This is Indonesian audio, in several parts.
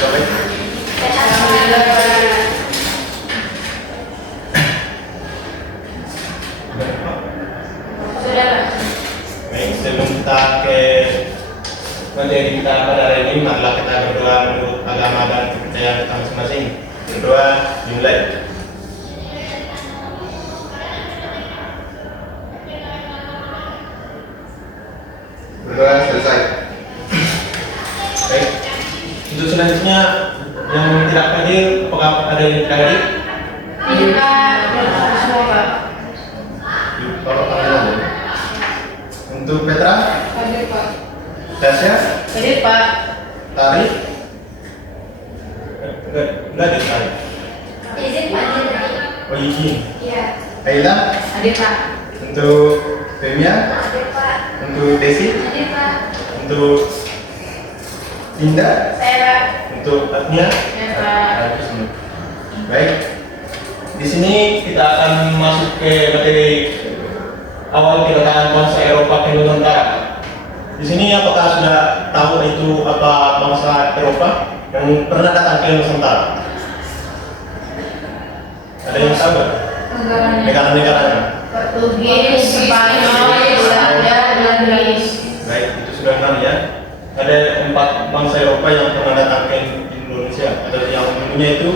Boleh. Baik, sebelum kita ke materi kita pada hari ini, marilah kita berdoa menurut agama dan kepercayaan kita masing-masing. Berdoa dimulai. Berdoa selesai. Baik. Untuk selanjutnya yang tidak hadir, apakah ada yang tidak hadir? Kalau ada. Untuk Petra? Hadir Pak. Tasya? Hadir Pak. Tari? Enggak ada Tari. Izin Pak. Oh izin. Iya. Aila? Hadir Pak. Untuk Femia? Hadir Pak. Untuk Desi? Hadir Pak. Untuk Linda? Saya Pak. Untuk Agnia? Ya, Pak. Ada semua. Baik. Di sini kita akan masuk ke materi awal kedatangan bangsa Eropa ke Nusantara. Di sini apakah sudah tahu itu apa bangsa Eropa yang pernah datang ke Nusantara? Ada yang tahu nggak? Negara-negaranya? Portugis, Spanyol, Belanda, Inggris. Baik, itu sudah kenal ya. Ada 4 bangsa Eropa yang pernah datang ke Indonesia. Ada yang umumnya itu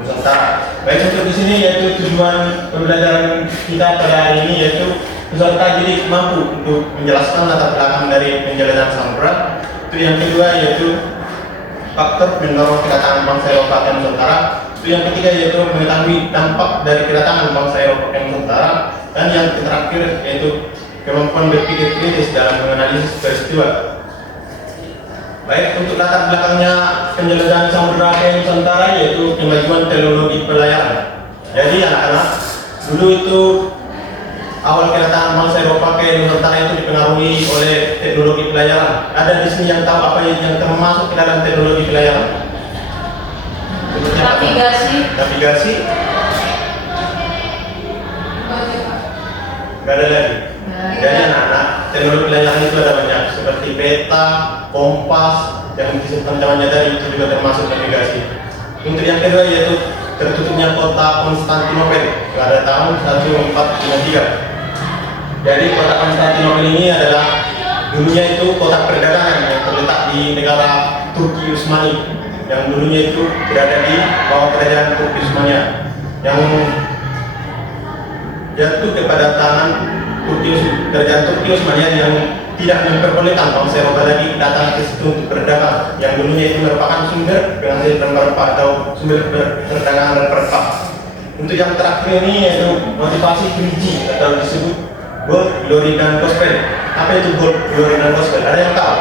Nusantara. Baik, untuk di sini yaitu tujuan pembelajaran kita pada hari ini yaitu peserta didik mampu untuk menjelaskan latar belakang dari penjelajahan Samudra. Itu yang kedua yaitu faktor pendorong kedatangan bangsa Eropa ke Nusantara. Itu yang ketiga yaitu mengetahui dampak dari kedatangan bangsa Eropa ke Nusantara. Dan yang terakhir yaitu kemampuan berpikir kritis dalam menganalisis peristiwa. Baik, untuk latar belakangnya penjelajahan Samudra ke Nusantara yaitu kemajuan teknologi pelayaran. Jadi anak-anak, dulu itu awal kedatangan bangsa Eropa ke Nusantara itu dipengaruhi oleh teknologi pelayaran. Ada di sini yang tahu apa yang termasuk ke dalam teknologi pelayaran? Navigasi. Navigasi? Gak ada lagi. Jadi anak-anak, teknologi pelayaran itu ada banyak seperti peta, kompas, yang disebutkan zamannya tadi itu juga termasuk navigasi. Untuk yang kedua yaitu tertutupnya kota Konstantinopel pada tahun 1453. Jadi kota Konstantinopel ini adalah dulunya itu kota perdagangan yang terletak di negara Turki Utsmani, yang dulunya itu berada di bawah kerajaan Turki Utsmania, yang jatuh kepada tangan kerajaan Turki Utsmania yang tidak memperbolehkan bangsa Eropa lagi datang ke situ untuk berdagang, yang dulunya itu merupakan sumber penghasil rempah-rempah atau sumber perdagangan rempah-rempah. Untuk yang terakhir ini yaitu motivasi kunci atau disebut gold, glory, dan gospel. Apa itu gold, glory, dan gospel? Ada yang tahu?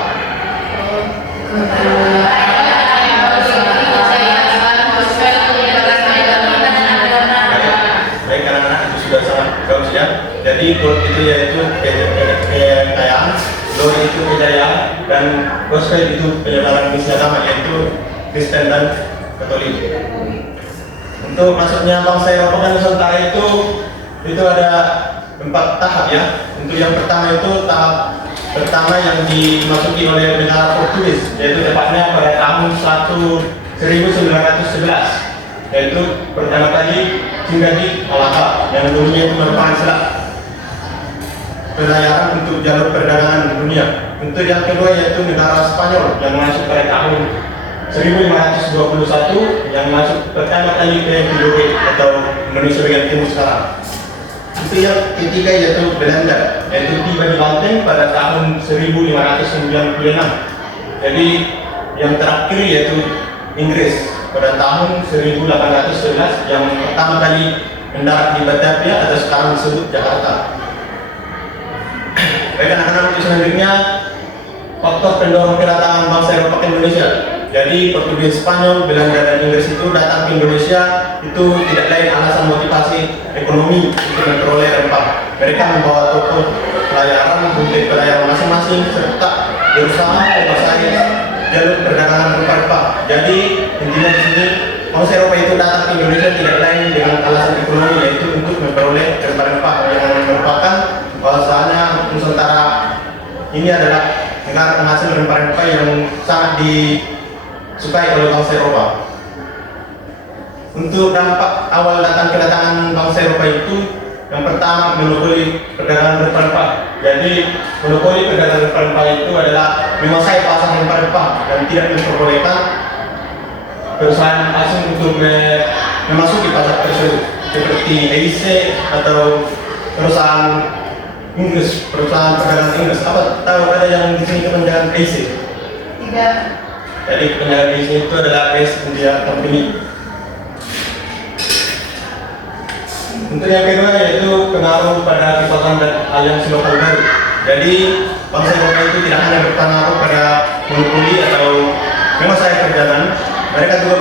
Baik, anak-anak itu sudah sangat bagus ya. Jadi gold itu yaitu kekayaan, glory itu kejayaan, dan gospel itu penyebaran misi agama yaitu Kristen dan Katolik. Untuk masuknya bangsa Eropa ke Nusantara itu ada 4 tahap ya. Untuk yang pertama itu tahap pertama yang dimasuki oleh negara Portugis, yaitu tepatnya pada tahun 1911. Yaitu pertama kali singgah di Malaka, yang dulunya itu merupakan selat pelayaran untuk jalur perdagangan dunia. Untuk yang kedua yaitu negara Spanyol yang masuk pada tahun 1521, yang masuk pertama kali ke Timur atau Indonesia bagian timur sekarang. Itu yang ketiga yaitu Belanda, yaitu tiba di Banten pada tahun 1596. Jadi yang terakhir yaitu Inggris pada tahun 1811 yang pertama kali mendarat di Batavia atau sekarang disebut Jakarta. Baik anak-anak, selanjutnya faktor pendorong kedatangan bangsa Eropa ke Indonesia. Jadi Portugis, Spanyol, Belanda, dan Inggris itu datang ke Indonesia itu tidak lain alasan motivasi ekonomi untuk memperoleh rempah. Mereka membawa toko pelayaran, butik pelayaran masing-masing serta berusaha menguasai jalur perdagangan rempah-rempah. Jadi intinya di sini bangsa Eropa itu datang ke Indonesia tidak lain dengan alasan ekonomi, yaitu untuk memperoleh rempah-rempah yang merupakan bahwasanya Nusantara ini adalah negara penghasil rempah-rempah yang sangat sukai oleh bangsa Eropa. Untuk dampak awal kedatangan bangsa Eropa itu, yang pertama monopoli perdagangan rempah-rempah. Jadi monopoli perdagangan rempah-rempah itu adalah menguasai pasar rempah-rempah dan tidak memperbolehkan perusahaan asing untuk memasuki pasar tersebut seperti EIC atau perusahaan Inggris, perusahaan perdagangan Inggris. Apa tahu ada yang di sini kepanjangan EIC? Tidak. Jadi kepanjangan EIC itu adalah East India Company. Untuk yang kedua yaitu pengaruh pada kekuatan dan aliansi lokal baru. Jadi bangsa Eropa itu tidak hanya berpengaruh pada monopoli atau menguasai perjalanan, mereka juga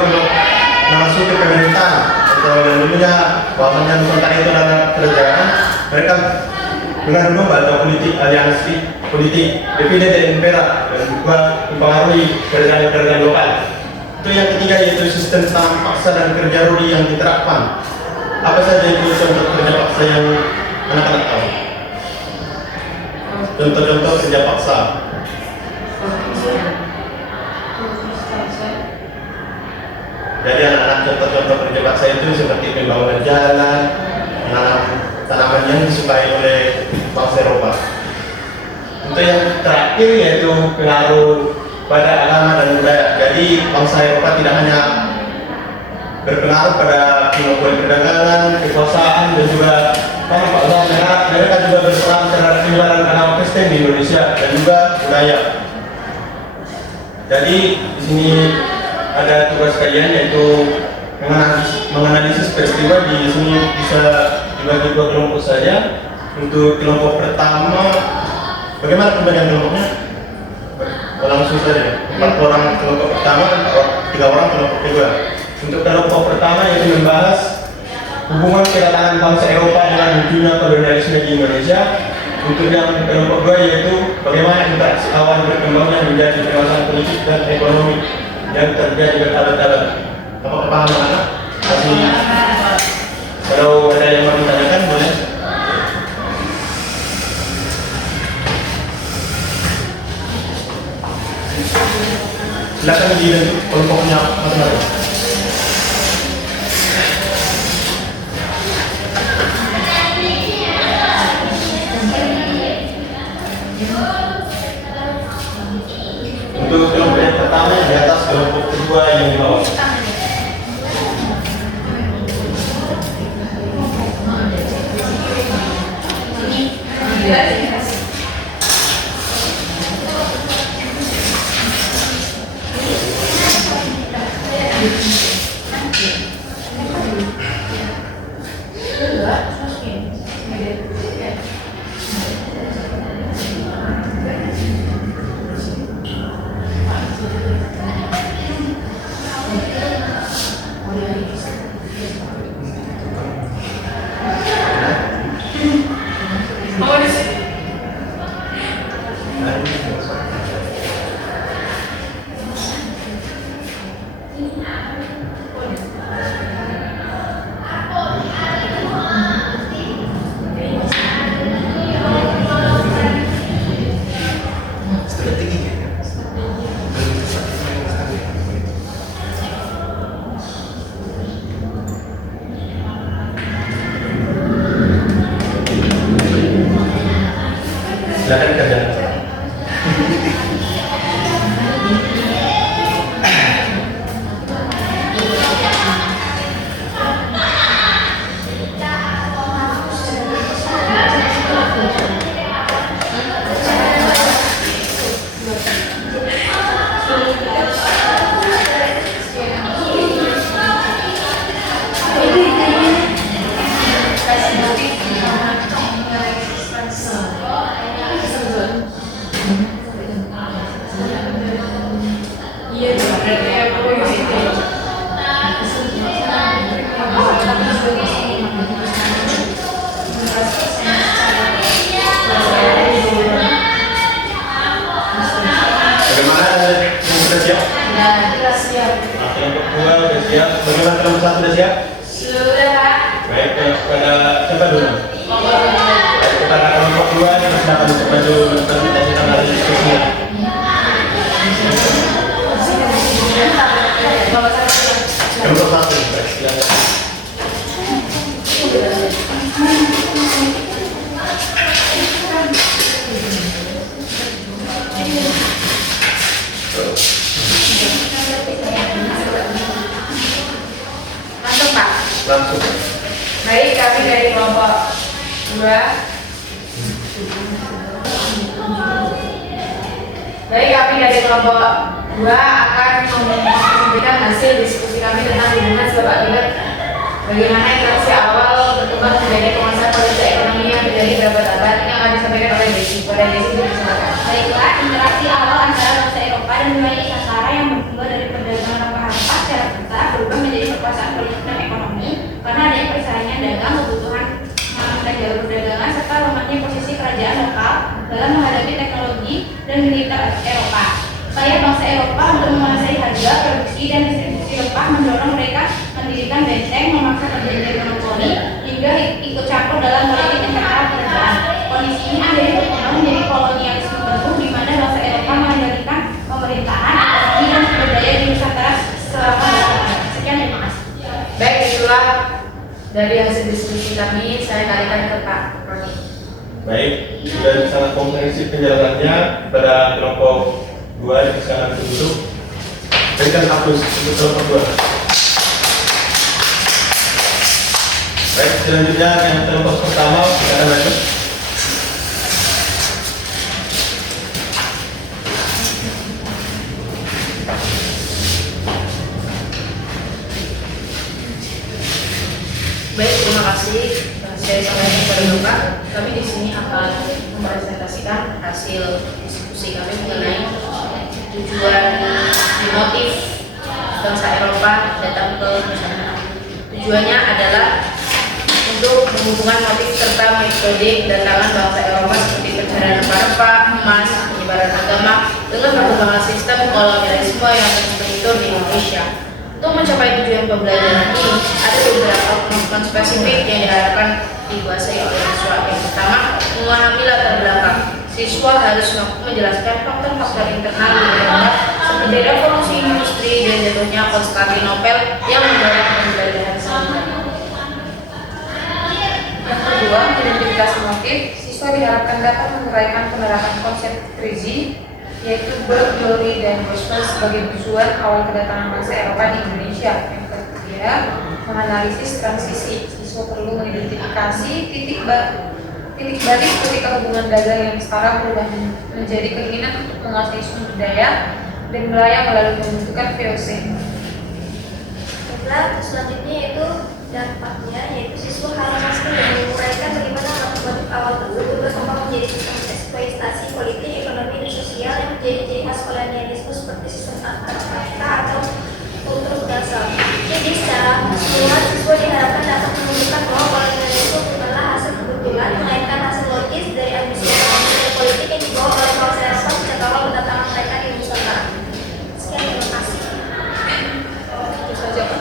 memasuki pemerintahan atau yang dulunya bahwasanya Nusantara itu adalah kerajaan. Mereka mengadu domba atau politik aliansi politik divide et impera dan juga mempengaruhi kerajaan-kerajaan lokal. Itu yang ketiga yaitu sistem tanam paksa dan kerja rudi yang diterapkan. Apa saja itu contoh kerja paksa yang anak-anak tahu? Contoh-contoh kerja paksa. Jadi anak-anak contoh-contoh kerja paksa itu seperti pembangunan jalan, menanam tanaman yang disukai oleh bangsa Eropa. Untuk yang terakhir yaitu pengaruh pada agama dan budaya. Jadi bangsa Eropa tidak hanya berpengaruh pada monopoli perdagangan, kekuasaan dan juga mereka juga berperan terhadap penyebaran agama Kristen di Indonesia dan juga budaya. Jadi di sini ada tugas kalian yaitu menganalisis peristiwa. Di sini bisa dibagi dua kelompok saja. Untuk kelompok pertama, bagaimana pembagian kelompoknya? Langsung saja. 4 orang kelompok pertama, 3 orang kelompok kedua. Untuk kelompok pertama yaitu membahas hubungan kedatangan bangsa Eropa dengan munculnya kolonialisme di Indonesia. Untuk yang kelompok kedua yaitu bagaimana interaksi awal berkembangnya menjadi penguasaan politik dan ekonomi yang terjadi berabad-abad. Apakah paham anak? Masih? Kalau ada yang mau ditanyakan boleh. Silakan dilanjut kelompoknya masing-masing. Untuk kelompok yang pertama yang di atas, kelompok kedua yang di bawah. Silakan kerjaan. Bagaimana kelompok satu sudah siap? Sudah. Baik, kepada siapa dulu? Baik, kepada kelompok dua, silakan untuk maju presentasi tanggal diskusinya. Kelompok satu, silakan. Langsung Pak. Langsung. Baik, kami dari kelompok 2. Baik, kami dari kelompok 2 akan memberikan hasil diskusi kami tentang hubungan sebab akibat bagaimana interaksi awal berkembang menjadi penguasa politik ekonomi yang terjadi berabad-abad yang akan disampaikan oleh Desi. Pada Desi, silakan. Baiklah, interaksi awal antara bangsa Eropa dan wilayah Nusantara yang bermula dari perdagangan rempah-rempah secara besar berubah menjadi kekuasaan politik dan ekonomi karena adanya persaingan dagang, kebutuhan mengamankan jalur perdagangan serta lemahnya posisi kerajaan lokal dalam menghadapi teknologi dan militer Eropa. Upaya bangsa Eropa untuk menguasai harga, produksi, dan distribusi rempah mendorong mereka mendirikan benteng, memaksa perjanjian monopoli, hingga ikut campur dalam politik internal kerajaan. Kondisi ini akhirnya berkembang menjadi kolonialisme baru, di mana bangsa Eropa mengendalikan pemerintahan, ekonomi, dan sumber daya di Nusantara selama berabad. Sekian, terima kasih. Baik, itulah dari hasil diskusi kami. Saya kalikan ke Pak Roni. Baik, sudah sangat komprehensif penjelasannya pada kelompok 2 silakan duduk. Berikan hapus untuk kelompok 2. Baik, selanjutnya yang kelompok pertama silakan lanjut. Baik, terima kasih. Saya sampaikan kepada Bapak. Kami di sini akan mempresentasikan hasil diskusi kami mengenai tujuan motif bangsa Eropa datang ke Nusantara. Tujuannya adalah untuk menghubungkan motif serta metode kedatangan bangsa Eropa seperti pencarian rempah-rempah, emas, penyebaran agama dengan perkembangan sistem kolonialisme yang terus menyebar di Indonesia. Untuk mencapai tujuan pembelajaran ini, ada beberapa kemampuan spesifik yang diharapkan dikuasai oleh siswa. Yang pertama, memahami latar belakang. Siswa harus mampu menjelaskan faktor-faktor internal di Eropa seperti revolusi industri dan jatuhnya Konstantinopel yang mendorong pembelajaran seni. Yang kedua, identifikasi motif. Siswa diharapkan dapat menguraikan penerapan konsep 3G, yaitu birth, glory, dan gospel sebagai tujuan awal kedatangan bangsa Eropa di Indonesia. Yang ketiga, menganalisis transisi. Siswa perlu mengidentifikasi titik balik ketika hubungan dagang yang setara berubah menjadi keinginan untuk menguasai sumber daya dan wilayah melalui pembentukan VOC. Baiklah, selanjutnya yaitu dampaknya, yaitu siswa harus mampu menguraikan bagaimana motif awal tersebut berkembang menjadi sistem eksploitasi politik, ekonomi, dan sosial yang menjadi ciri khas kolonialisme seperti sistem kasta atau kultur berasal. Jadi secara keseluruhan siswa diharapkan dapat menunjukkan bahwa kolonialisme bukanlah hasil kebetulan, melainkan hasil logis dari ambisi ekonomi dan politik yang dibawa oleh bangsa Eropa sejak awal kedatangan mereka di Nusantara. Sekian, terima kasih. Itu saja, Pak.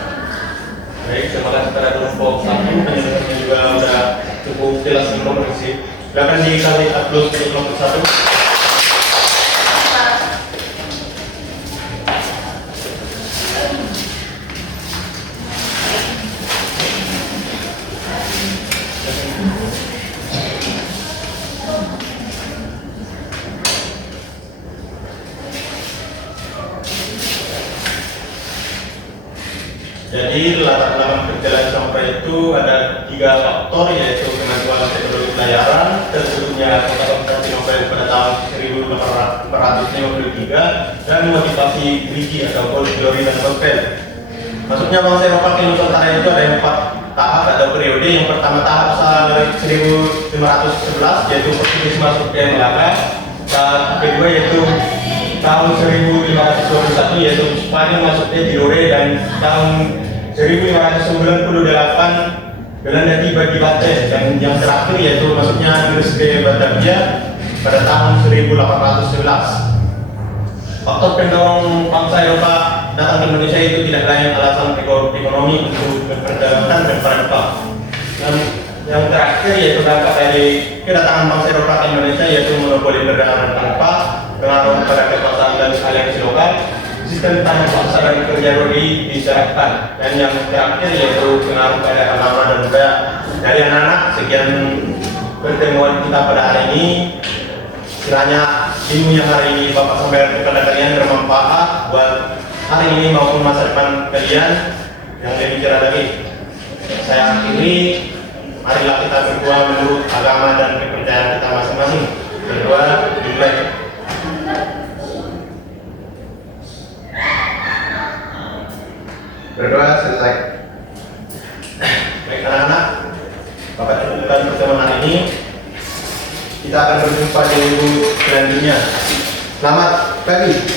Baik, terima kasih pada kelompok 1. Penjelasannya juga sudah cukup jelas dan komprehensif. Silakan dikali upload untuk kelompok 1. Jadi latar belakang perjalanan sampai itu ada 3 faktor, yaitu kemajuan teknologi pelayaran, terbentuknya kota Konstantinopel pada tahun 1453, dan motivasi Grigi atau Gold, Glory, dan Gospel. Maksudnya bangsa Eropa ke Nusantara itu ada 4 tahap atau periode. Yang pertama tahap 1511, yaitu Portugis masuk ke Melaka. Tahap kedua yaitu tahun 1521, yaitu Spanyol masuknya di Lore, dan tahun 1598 Belanda tiba di Banten, dan yang terakhir yaitu masuknya Inggris ke Batavia pada tahun 1811. Faktor pendorong bangsa Eropa datang ke Indonesia itu tidak lain alasan ekonomi untuk perdagangan dan rempah. Dan yang terakhir yaitu dampak dari kedatangan bangsa Eropa ke Indonesia, yaitu monopoli perdagangan rempah, pengaruh pada kekuasaan dan aliansi lokal. Di tentang pelaksanaan kerja Rodi diterapkan. Dan yang terakhir yaitu pengaruh pada agama dan budaya. Dari anak-anak, sekian pertemuan kita pada hari ini. Kiranya ilmu yang hari ini Bapak sampaikan kepada kalian bermanfaat buat hari ini maupun masa depan kalian. Yang lebih cerah lagi, saya akhiri, marilah kita berdoa menurut agama dan kepercayaan kita masing-masing. Berdoa dimulai. Berdoa selesai. Baik anak-anak, Bapak cukupkan pertemuan hari ini. Kita akan berjumpa di minggu selanjutnya. Selamat pagi.